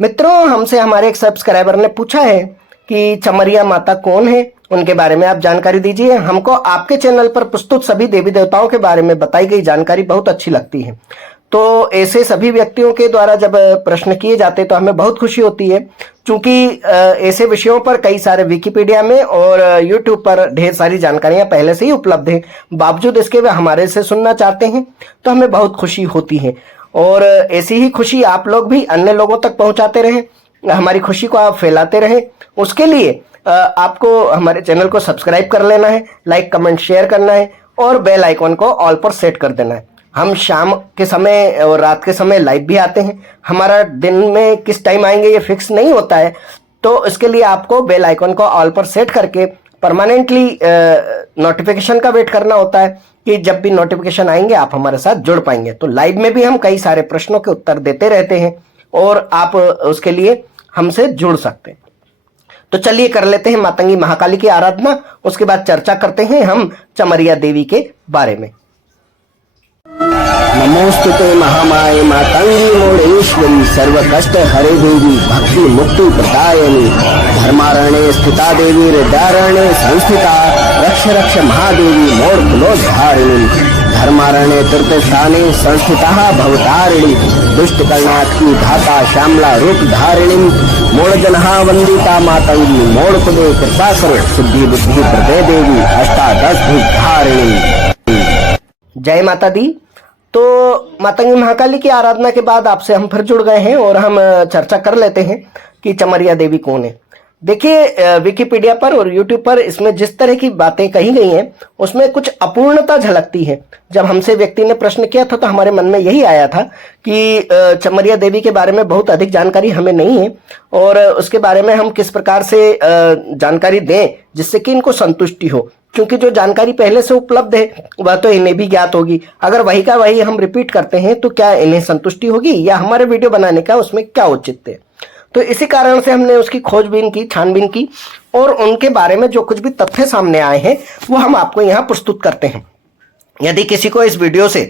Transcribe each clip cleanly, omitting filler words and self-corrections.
मित्रों, हमसे हमारे एक सब्सक्राइबर ने पूछा है कि चमरिया माता कौन है, उनके बारे में आप जानकारी दीजिए। हमको आपके चैनल पर प्रस्तुत सभी देवी देवताओं के बारे में बताई गई जानकारी बहुत अच्छी लगती है। तो ऐसे सभी व्यक्तियों के द्वारा जब प्रश्न किए जाते तो हमें बहुत खुशी होती है, क्योंकि ऐसे विषयों पर कई सारे विकिपीडिया में और यूट्यूब पर ढेर सारी जानकारियां पहले से ही उपलब्ध हैं। बावजूद इसके वे हमारे से सुनना चाहते हैं तो हमें बहुत खुशी होती है। और ऐसी ही खुशी आप लोग भी अन्य लोगों तक पहुंचाते रहें, हमारी खुशी को आप फैलाते रहें। उसके लिए आपको हमारे चैनल को सब्सक्राइब कर लेना है, लाइक कमेंट शेयर करना है और बेल आइकॉन को ऑल पर सेट कर देना है। हम शाम के समय और रात के समय लाइव भी आते हैं। हमारा दिन में किस टाइम आएंगे ये फिक्स नहीं होता है, तो इसके लिए आपको बेल आइकॉन को ऑल पर सेट करके परमानेंटली नोटिफिकेशन का वेट करना होता है कि जब भी नोटिफिकेशन आएंगे आप हमारे साथ जुड़ पाएंगे। तो लाइव में भी हम कई सारे प्रश्नों के उत्तर देते रहते हैं और आप उसके लिए हमसे जुड़ सकते हैं। तो चलिए कर लेते हैं मातंगी महाकाली की आराधना, उसके बाद चर्चा करते हैं हम चमरिया देवी के बारे में। नमोस्तुते महामाये मातंगी मूढ़ेश्वरी सर्व कष्ट हरे देवी भक्ति मुक्ति प्रदायिनी धर्मारण्ये स्थिता देवी हृदयारण्ये संस्थिता रक्ष रक्ष महादेवी मोक्षलोद्धारिणी धर्मारण्ये तीर्थ स्थाने संस्थिता भवतारिणी दुष्ट कर्णाटकी धाता श्यामला रूप धारिणी मूढ़जनहा वंदिता मातंगी मोड़ पदे कृपा करो सिद्धि बुद्धि प्रदे देवी अष्टादश धारिणी। जय माता दी। तो मातंगी महाकाली की आराधना के बाद आपसे हम फिर जुड़ गए हैं और हम चर्चा कर लेते हैं कि चमरिया देवी कौन है। देखिए, विकिपीडिया पर और यूट्यूब पर इसमें जिस तरह की बातें कही गई हैं उसमें कुछ अपूर्णता झलकती है। जब हमसे व्यक्ति ने प्रश्न किया था तो हमारे मन में यही आया था कि चमरिया देवी के बारे में बहुत अधिक जानकारी हमें नहीं है और उसके बारे में हम किस प्रकार से जानकारी दें जिससे कि इनको संतुष्टि हो, क्योंकि जो जानकारी पहले से उपलब्ध है वह तो इन्हें भी ज्ञात होगी। अगर वही का वही हम रिपीट करते हैं तो क्या इन्हें संतुष्टि होगी या हमारे वीडियो बनाने का उसमें क्या औचित्य है। तो इसी कारण से हमने उसकी खोजबीन की, छानबीन की और उनके बारे में जो कुछ भी तथ्य सामने आए हैं वो हम आपको यहाँ प्रस्तुत करते हैं। यदि किसी को इस वीडियो से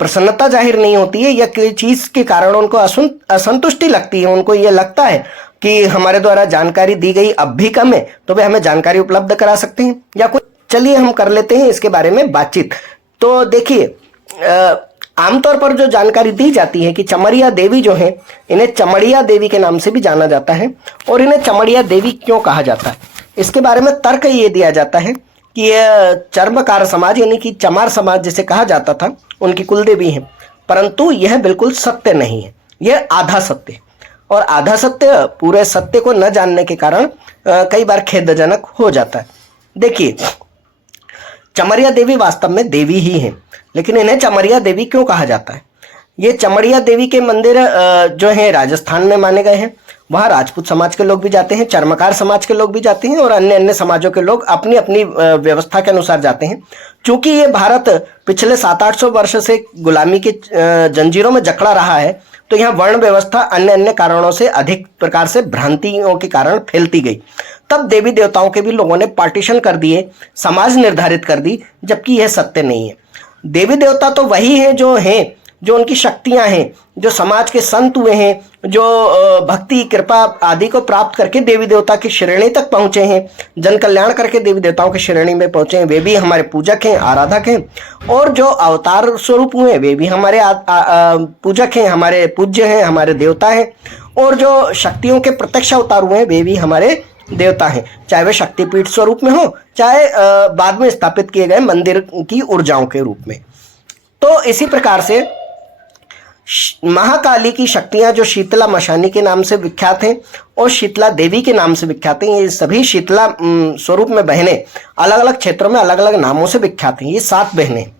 प्रसन्नता जाहिर नहीं होती है या किसी चीज के कारण उनको असंतुष्टि लगती है, उनको ये लगता है कि हमारे द्वारा जानकारी दी गई अब भी कम है, तो वे हमें जानकारी उपलब्ध करा सकते हैं या कुछ। चलिए हम कर लेते हैं इसके बारे में बातचीत। तो देखिए, आमतौर पर जो जानकारी दी जाती है कि चमरिया देवी जो है, इन्हें चमड़िया देवी के नाम से भी जाना जाता है। और इन्हें चमड़िया देवी क्यों कहा जाता है, इसके बारे में तर्क ये दिया जाता है कि यह चर्मकार समाज यानी कि चमार समाज जिसे कहा जाता था उनकी कुल देवी है, परंतु यह बिल्कुल सत्य नहीं है, यह आधा सत्य है। और आधा सत्य पूरे सत्य को न जानने के कारण कई बार खेदजनक हो जाता है। देखिए, चमरिया देवी वास्तव में देवी ही है, लेकिन इन्हें चमरिया देवी क्यों कहा जाता है? ये चमड़िया देवी के मंदिर जो है राजस्थान में माने गए हैं। वहाँ राजपूत समाज के लोग भी जाते हैं, चर्मकार समाज के लोग भी जाते हैं और अन्य अन्य समाजों के लोग अपनी अपनी व्यवस्था के अनुसार जाते हैं। क्योंकि ये भारत पिछले 700-800 वर्ष से गुलामी के जंजीरों में जकड़ा रहा है, तो यहाँ वर्ण व्यवस्था अन्य अन्य कारणों से अधिक प्रकार से भ्रांतियों के कारण फैलती गई। तब देवी देवताओं के भी लोगों ने पार्टीशन कर दिए, समाज निर्धारित कर दी, जबकि यह सत्य नहीं है। देवी देवता तो वही हैं जो उनकी शक्तियां हैं, जो समाज के संत हुए हैं, जो भक्ति कृपा आदि को प्राप्त करके देवी देवता की श्रेणी तक पहुंचे हैं, जन कल्याण करके देवी देवताओं की श्रेणी में पहुंचे हैं, वे भी हमारे पूजक हैं, आराधक हैं। और जो अवतार स्वरूप हुए वे भी हमारे पूजक हैं, हमारे पूज्य हैं, हमारे देवता हैं। और जो शक्तियों के प्रत्यक्ष अवतार हुए हैं वे भी हमारे देवता हैं, चाहे वे शक्तिपीठ स्वरूप में हो, चाहे बाद में स्थापित किए गए मंदिर की ऊर्जाओं के रूप में। तो इसी प्रकार से महाकाली की शक्तियां जो शीतला मशानी के नाम से विख्यात हैं और शीतला देवी के नाम से विख्यात हैं, ये सभी शीतला स्वरूप में बहनें अलग अलग क्षेत्रों में अलग अलग नामों से विख्यात हैं। ये 7 बहनें हैं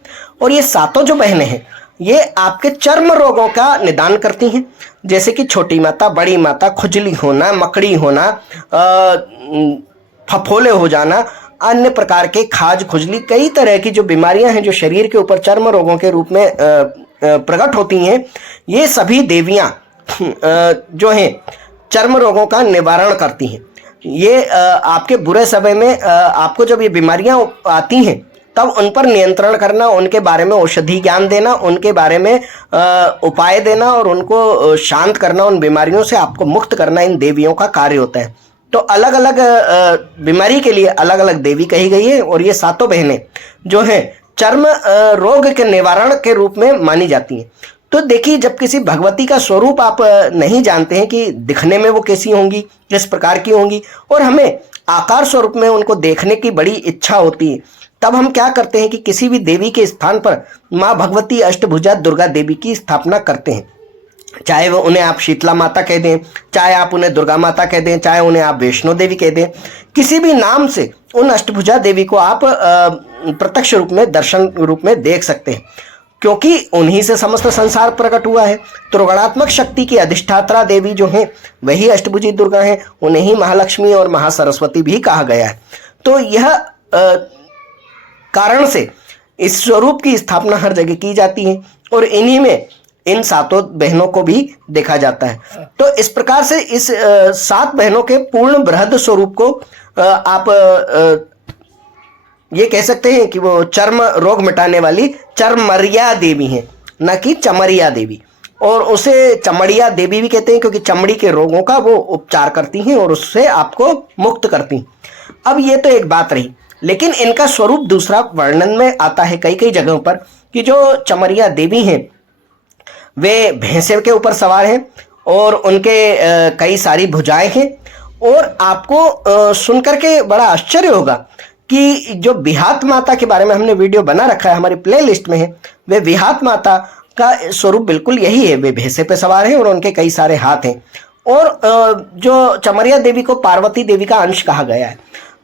और ये सातों जो बहनें हैं ये आपके चर्म रोगों का निदान करती हैं, जैसे कि छोटी माता, बड़ी माता, खुजली होना, मकड़ी होना, फफोले हो जाना, अन्य प्रकार के खाज, खुजली, कई तरह की जो बीमारियां हैं जो शरीर के ऊपर चर्म रोगों के रूप में प्रकट होती हैं, ये सभी देवियां जो हैं चर्म रोगों का निवारण करती हैं। ये आपके बुरे समय में आपको जब ये बीमारियां आती हैं तब उन पर नियंत्रण करना, उनके बारे में औषधि ज्ञान देना, उनके बारे में उपाय देना और उनको शांत करना, उन बीमारियों से आपको मुक्त करना इन देवियों का कार्य होता है। तो अलग अलग बीमारी के लिए अलग अलग देवी कही गई है और ये सातों बहनें जो हैं चर्म रोग के निवारण के रूप में मानी जाती हैं। तो देखिए, जब किसी भगवती का स्वरूप आप नहीं जानते हैं कि दिखने में वो कैसी होंगी, किस प्रकार की होंगी, और हमें आकार स्वरूप में उनको देखने की बड़ी इच्छा होती है, तब हम क्या करते हैं कि किसी भी देवी के स्थान पर माँ भगवती, अष्टभुजा दुर्गा देवी की स्थापना करते हैं। चाहे वो उन्हें आप शीतला माता कह दें, चाहे आप उन्हें दुर्गा माता कह दें, चाहे उन्हें आप वैष्णो देवी कह दें, किसी भी नाम से उन अष्टभुजा देवी को आप प्रत्यक्ष रूप में, दर्शन रूप में देख सकते हैं, क्योंकि उन्हीं से समस्त संसार प्रकट हुआ है। त्रिगुणात्मक शक्ति की अधिष्ठात्रा देवी जो हैं वही अष्टभुजी दुर्गा हैं, उन्हें ही महालक्ष्मी और महासरस्वती भी कहा गया है। तो यह कारण से इस स्वरूप की स्थापना हर जगह की जाती है और इन्हीं में इन सातों बहनों को भी देखा जाता है। तो इस प्रकार से इस सात बहनों के पूर्ण बृहद स्वरूप को आप ये कह सकते हैं कि वो चर्म रोग मिटाने वाली चरमरिया देवी हैं, न कि चमरिया देवी। और उसे चमड़िया देवी भी कहते हैं क्योंकि चमड़ी के रोगों का वो उपचार करती हैं और उससे आपको मुक्त करती हैं। अब ये तो एक बात रही, लेकिन इनका स्वरूप दूसरा वर्णन में आता है कई कई जगहों पर कि जो चमरिया देवी हैं वे भैंसे के ऊपर सवार हैं और उनके कई सारी भुजाएं हैं। और आपको सुनकर के बड़ा आश्चर्य होगा कि जो विहात माता के बारे में हमने वीडियो बना रखा है, हमारी प्लेलिस्ट में है, वे विहात माता का स्वरूप बिल्कुल यही है। वे भैंसे पे सवार हैं और उनके कई सारे हाथ हैं। और जो चमरिया देवी को पार्वती देवी का अंश कहा गया है,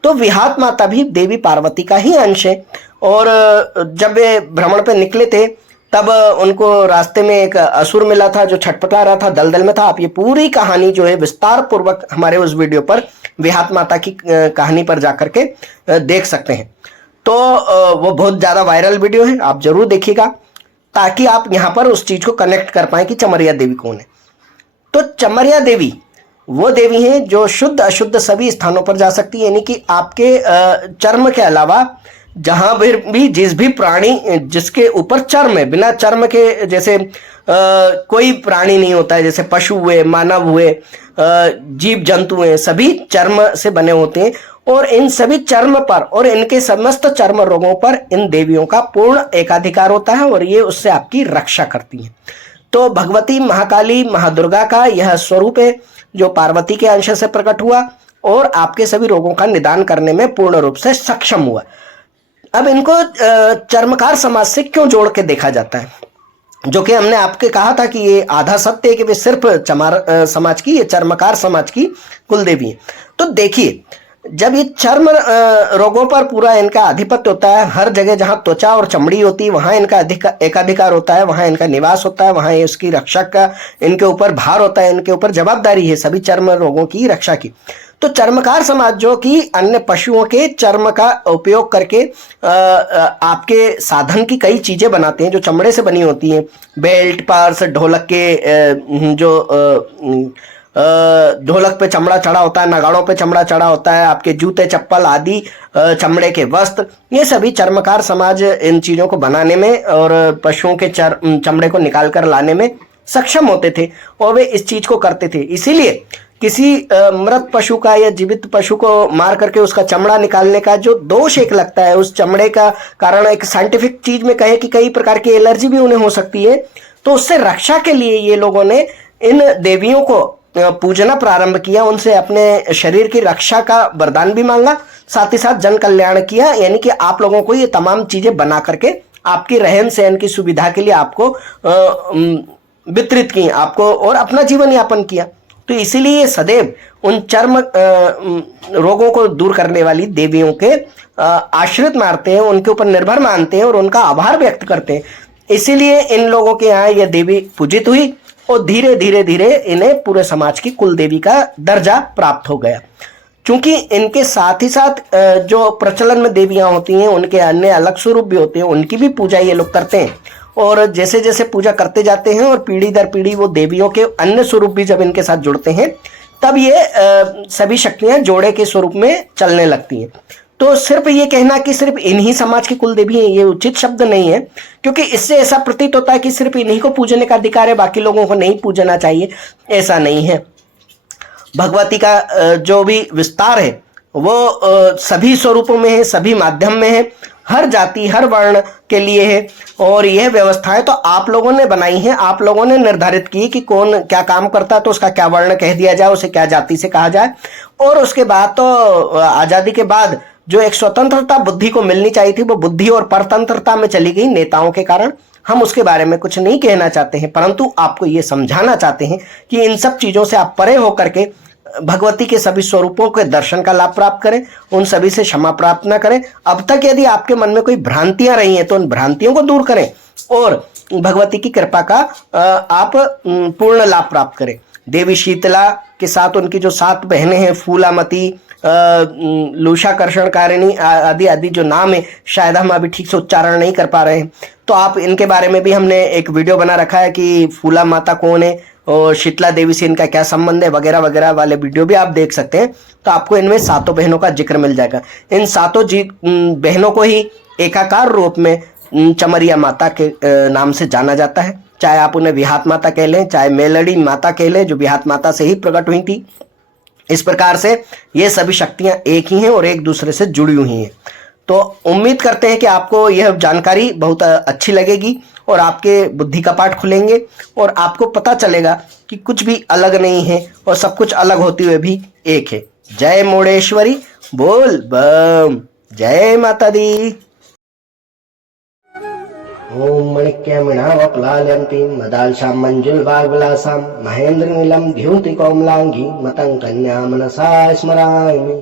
तो विहात माता भी देवी पार्वती का ही अंश है। और जब वे भ्रमण पे निकले थे तब उनको रास्ते में एक असुर मिला था जो छटपटा रहा था, दलदल में था। आप ये पूरी कहानी जो है विस्तार पूर्वक हमारे उस वीडियो पर विहात माता की कहानी पर जाकर के देख सकते हैं। तो वो बहुत ज़्यादा वायरल वीडियो है, आप जरूर देखिएगा ताकि आप यहाँ पर उस चीज़ को कनेक्ट कर पाएँ कि चमरिया देवी कौन है। तो चमरिया देवी वो देवी हैं जो शुद्ध अशुद्ध सभी स्थानों पर जा सकती है, यानी कि आपके चर्म के अलावा जहां भी जिस भी प्राणी जिसके ऊपर चर्म है, बिना चर्म के जैसे कोई प्राणी नहीं होता है, जैसे पशु हुए, मानव हुए, जीव जंतु हैं, सभी चर्म से बने होते हैं। और इन सभी चर्म पर और इनके समस्त चर्म रोगों पर इन देवियों का पूर्ण एकाधिकार होता है और ये उससे आपकी रक्षा करती हैं। तो भगवती महाकाली महादुर्गा का यह स्वरूप है जो पार्वती के अंश से प्रकट हुआ और आपके सभी रोगों का निदान करने में पूर्ण रूप से सक्षम हुआ। अब इनको चर्मकार समाज से क्यों जोड़ के देखा जाता है, जो कि हमने आपके कहा था कि ये आधा सत्य है कि वे सिर्फ चमार समाज की, ये चर्मकार समाज की कुलदेवी है। तो देखिए, जब ये चर्म रोगों पर पूरा इनका आधिपत्य होता है, हर जगह जहां त्वचा और चमड़ी होती है वहां इनका एकाधिकार होता है, वहां इनका निवास होता है, वहां इसकी रक्षा का इनके ऊपर भार होता है, इनके ऊपर जवाबदारी है सभी चर्म रोगों की रक्षा की। तो चर्मकार समाज जो कि अन्य पशुओं के चर्म का उपयोग करके आपके साधन की कई चीजें बनाते हैं जो चमड़े से बनी होती हैं, बेल्ट, पर्स, ढोलक के जो ढोलक पे चमड़ा चढ़ा होता है, नगाड़ों पे चमड़ा चढ़ा होता है, आपके जूते चप्पल आदि चमड़े के वस्त्र, ये सभी चर्मकार समाज इन चीज़ों को बनाने में और पशुओं के चमड़े को निकाल कर लाने में सक्षम होते थे और वे इस चीज़ को करते थे। इसीलिए किसी मृत पशु का या जीवित पशु को मार करके उसका चमड़ा निकालने का जो दोष एक लगता है, उस चमड़े का कारण एक साइंटिफिक चीज में कहे कि कई प्रकार की एलर्जी भी उन्हें हो सकती है, तो उससे रक्षा के लिए ये लोगों ने इन देवियों को पूजना प्रारंभ किया, उनसे अपने शरीर की रक्षा का वरदान भी मांगा, साथ ही साथ जन कल्याण किया, यानी कि आप लोगों को ये तमाम चीजें बना करके आपकी रहन सहन की सुविधा के लिए आपको वितरित की आपको और अपना जीवन यापन किया। तो इसीलिए सदैव उन चर्म रोगों को दूर करने वाली देवियों के आश्रित मानते हैं, उनके ऊपर निर्भर मानते हैं और उनका आभार व्यक्त करते हैं। इसीलिए इन लोगों के यहाँ यह देवी पूजित हुई और धीरे धीरे धीरे इन्हें पूरे समाज की कुल देवी का दर्जा प्राप्त हो गया। क्योंकि इनके साथ ही साथ जो प्रचलन में देवियां होती हैं उनके अन्य अलग स्वरूप भी होते हैं, उनकी भी पूजा ये लोग करते हैं। और जैसे जैसे पूजा करते जाते हैं और पीढ़ी दर पीढ़ी वो देवियों के अन्य स्वरूप भी जब इनके साथ जुड़ते हैं तब ये सभी शक्तियां जोड़े के स्वरूप में चलने लगती हैं। तो सिर्फ ये कहना कि सिर्फ इन्हीं समाज की कुल देवी है, ये उचित शब्द नहीं है, क्योंकि इससे ऐसा प्रतीत होता है कि सिर्फ इन्हीं को पूजने का अधिकार है, बाकी लोगों को नहीं पूजना चाहिए। ऐसा नहीं है। भगवती का जो भी विस्तार है वो सभी स्वरूपों में है, सभी माध्यम में है, हर जाति हर वर्ण के लिए है। और यह व्यवस्थाएं तो आप लोगों ने बनाई हैं, आप लोगों ने निर्धारित की कि कौन क्या काम करता है तो उसका क्या वर्ण कह दिया जाए, उसे क्या जाति से कहा जाए। और उसके बाद तो आजादी के बाद जो एक स्वतंत्रता बुद्धि को मिलनी चाहिए थी, वो बुद्धि और परतंत्रता में चली गई नेताओं के कारण। हम उसके बारे में कुछ नहीं कहना चाहते हैं, परंतु आपको ये समझाना चाहते हैं कि इन सब चीजों से आप परे होकर के भगवती के सभी स्वरूपों के दर्शन का लाभ प्राप्त करें, उन सभी से क्षमा प्राप्त न करें। अब तक यदि आपके मन में कोई भ्रांतियां रही हैं तो उन भ्रांतियों को दूर करें और भगवती की कृपा का आप पूर्ण लाभ प्राप्त करें। देवी शीतला के साथ उनकी जो 7 बहनें हैं, फूलामती, लूषाकर्षणकारिणी आदि आदि जो नाम है, शायद हम अभी ठीक से उच्चारण नहीं कर पा रहे हैं, तो आप इनके बारे में भी हमने एक वीडियो बना रखा है कि फूला माता कौन है और शीतला देवी से इनका क्या संबंध है वगैरह वगैरह वाले वीडियो भी आप देख सकते हैं। तो आपको इनमें 7 बहनों का जिक्र मिल जाएगा। इन 7 बहनों को ही एकाकार रूप में चमरिया माता के नाम से जाना जाता है। चाहे आप उन्हें विहात माता कह लें, चाहे मेलड़ी माता कह लें, जो विहात माता से ही प्रकट हुई थी। इस प्रकार से ये सभी शक्तियां एक ही हैं और एक दूसरे से जुड़ी हुई हैं। तो उम्मीद करते हैं कि आपको यह जानकारी बहुत अच्छी लगेगी और आपके बुद्धि का पाठ खुलेंगे और आपको पता चलेगा कि कुछ भी अलग नहीं है और सब कुछ अलग होते हुए भी एक है। जय मोड़ेश्वरी, बोल बम, जय माता दी। ओम मणिक्यमणावप्लाल्यन्तीं मदालसां मंजुलबागविलासां महेन्द्रनीलं द्युतिकोमलाङ्गीं मतं कन्या मनसा स्मरामि।